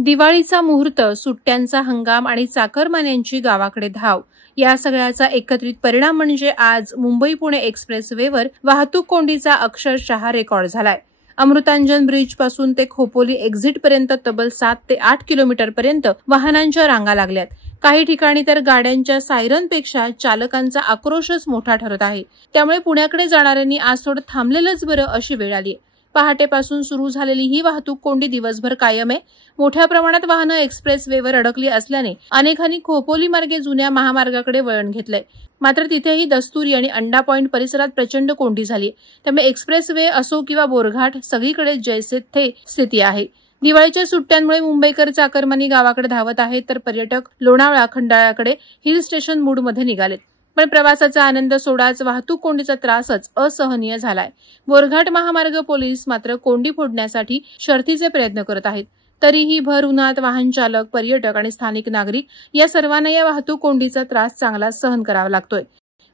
दिवाळीचा मुहूर्त, सुट्ट्यांचा हंगाम आणि चाकरमान्यांची गावाकडे धाव या सगळ्याचा एकत्रित परिणाम म्हणजे आज मुंबई-पुणे एक्सप्रेसवेवर वाहतूक कोंडीचा अक्षरशः रेकॉर्ड झालाय। अमृतांजन ब्रिज पासून ते खोपोली एक्झिट पर्यंत तब्बल 7 ते 8 किलोमीटरपर्यंत वाहनांच्या रांगा लागल्यात। काही ठिकाणी तर गाड्यांच्या सायरनपेक्षा चालकांचा आक्रोशच मोठा ठरत आहे। त्यामुळे पुण्याकडे जाणाऱ्यांनी आज थोडं थांबलेलंच बरं अशी वेळ आली आहे। पहाटेपासून सुरू झालेली ही वाहतूक कोंडी दिवसभर कायम आहे। मोठ्या प्रमाणात वाहनं एक्सप्रेसवेवर अडकली असल्याने अनेकांनी खोपोली मार्गे जुन्या महामार्गाकडे वळण घेतलंय। मात्र तिथेही दस्तुरी आणि अंडा पॉइंट परिसरात प्रचंड कोंडी झाली। त्यामुळे एक्सप्रेसवे असो किंवा बोरघाट सगळीकडे जैसे थे स्थिती आहे। दिवाळीच्या सुट्ट्यांमुळे मुंबईकर चाकरमानी गावाकडे धावत आहेत, तर पर्यटक लोणावळा खंडाळ्याकडे हिल स्टेशन मूडमध्ये निघालेत। पण प्रवासाचा आनंद सोडाच वाहतूक कोंडीचा त्रासच असहनीय झालाय। बोरघाट महामार्ग पोलीस मात्र कोंडी फोडण्यासाठी शर्थीचे प्रयत्न करत आहेत। तरीही भर उन्हात वाहन चालक, पर्यटक आणि स्थानिक नागरिक या सर्वांना या वाहतूक कोंडीचा त्रास चांगला सहन करावा लागतोय।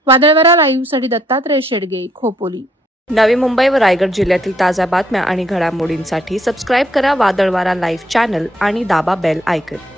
वादळवारा लाईव्हसाठी दत्तात्रय शेडगे, खोपोली। नवी मुंबई व रायगड जिल्ह्यातील ताज्या बातम्या आणि घडामोडींसाठी सबस्क्राईब करा वादळवारा लाईव्ह चॅनल आणि दाबा बेल आयकॉन।